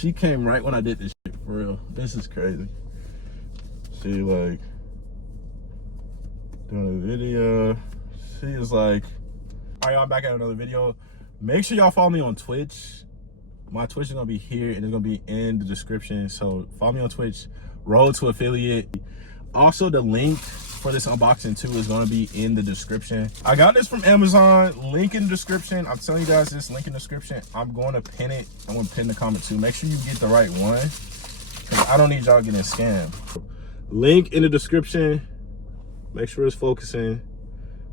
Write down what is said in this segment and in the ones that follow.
She came right when I did this shit, for real. This is crazy. She like doing a video. She is like, all right, y'all, I'm back at another video. Make sure y'all follow me on Twitch. My Twitch is gonna be here and it's gonna be in the description. So follow me on Twitch, road to affiliate. Also, the link for this unboxing too is gonna be in the description. I got this from Amazon, link in the description. I'm telling you guys this, link in the description. I'm going to pin it. I'm gonna pin the comment too. Make sure you get the right one, because I don't need y'all getting scammed. Link in the description. Make sure it's focusing.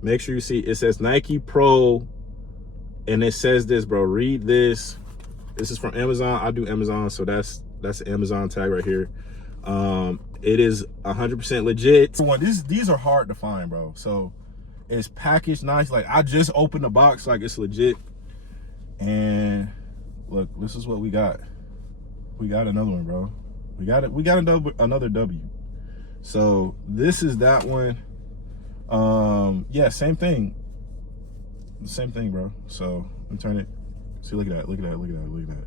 Make sure you see, it says Nike Pro, and it says this, bro. Read this. This is from Amazon. I do Amazon, so that's the Amazon tag right here. It is 100% legit. These are hard to find, bro. So it's packaged nice. Like, I just opened the box, like it's legit. And look, this is what we got. We got another one, bro. We got another W. So this is that one. Yeah, same thing, bro. So let me turn it. See, look at that, look at that, look at that, look at that.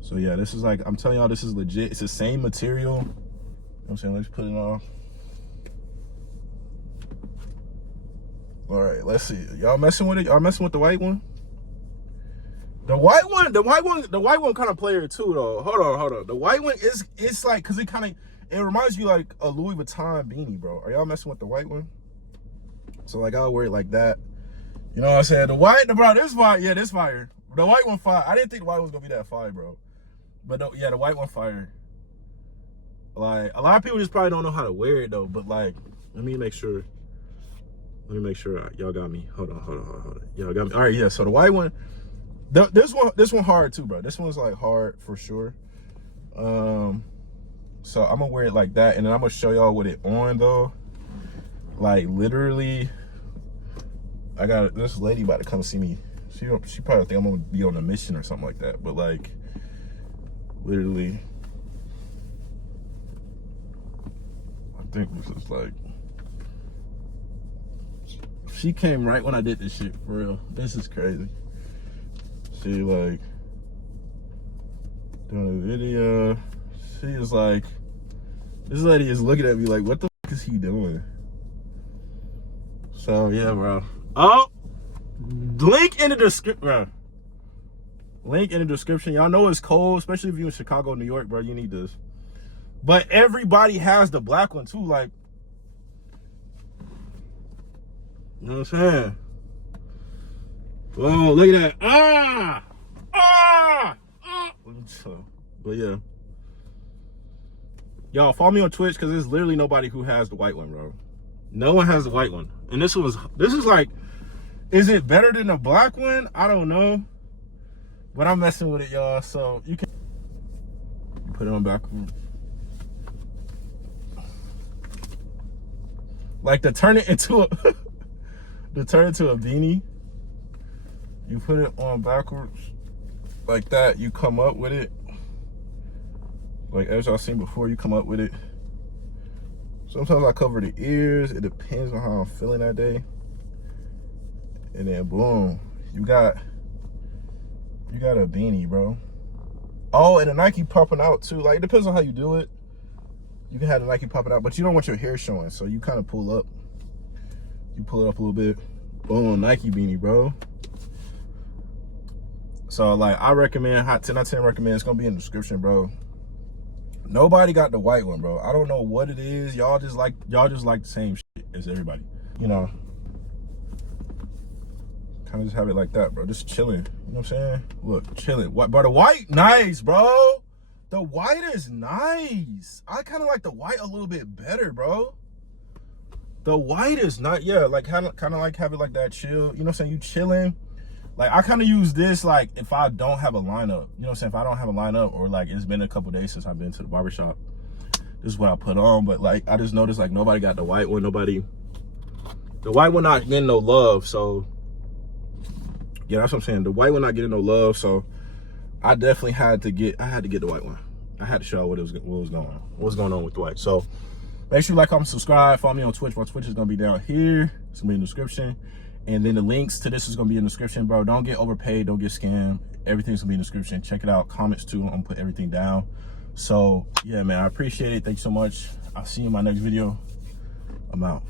So yeah, this is like, I'm telling y'all, this is legit. It's the same material. You know what I'm saying? Let's put it on. All right, let's see. Y'all messing with it? Y'all messing with the white one? The white one kind of player too, though. Hold on. The white one is, it's like, cause it reminds you like a Louis Vuitton beanie, bro. Are y'all messing with the white one? So like, I'll wear it like that. You know what I'm saying? The white, bro, this fire, yeah, this fire. The white one fire. I didn't think the white one was gonna be that fire, bro. But yeah, the white one fire. Like, a lot of people just probably don't know how to wear it though. But like, let me make sure y'all got me. Hold on. Y'all got me. All right, yeah. So the white one, this one hard too, bro. This one's like hard for sure. So I'm gonna wear it like that, and then I'm gonna show y'all with it on though. Like literally, I got this lady about to come see me. She probably think I'm gonna be on a mission or something like that. But like, literally, I think this is like, she came right when I did this shit, for real. This is crazy. She like doing a video. She is like, this lady is looking at me like, what the fuck is he doing? So yeah, bro. Oh, link in the description, bro. Link in the description. Y'all know it's cold, especially if you're in Chicago, New York, bro. You need this. But everybody has the black one too, like, you know what I'm saying? Oh, look at that. But yeah. Y'all follow me on Twitch, because there's literally nobody who has the white one, bro. No one has the white one. And this is like, is it better than the black one? I don't know. But I'm messing with it, y'all. So you can put it on backwards. Like, to turn it into a beanie, you put it on backwards like that. You come up with it. Like, as y'all seen before, you come up with it. Sometimes I cover the ears. It depends on how I'm feeling that day. And then boom, you got a beanie, bro. Oh, and the Nike popping out too. Like, it depends on how you do it. You can have the Nike popping out, but you don't want your hair showing, so you kind of pull up. You pull it up a little bit. Boom, Nike beanie, bro. So like, I recommend, hot 10 out of 10 recommend. It's gonna be in the description, bro. Nobody got the white one, bro. I don't know what it is. Y'all just like the same shit as everybody. You know, kind of just have it like that, bro. Just chilling. You know what I'm saying? Look, chilling. What? But the white, nice, bro. The white is nice. I kind of like the white a little bit better, bro. The white is not, yeah, like kind of like have it like that chill. You know what I'm saying? You chilling. Like, I kind of use this, like, if I don't have a lineup. You know what I'm saying? If I don't have a lineup, or, like, it's been a couple days since I've been to the barbershop, this is what I put on. But, like, I just noticed, like, nobody got the white one. The white one not getting no love. So, yeah, that's what I'm saying. The white one not getting no love. So, I definitely had to get the white one. I had to show what was going on with the white. So, make sure you like, comment, subscribe. Follow me on Twitch. My Twitch is going to be down here. It's going to be in the description. And then the links to this is gonna be in the description, bro. Don't get overpaid, don't get scammed. Everything's gonna be in the description. Check it out. Comments too. I'm gonna put everything down. So yeah, man, I appreciate it. Thanks so much. I'll see you in my next video. I'm out.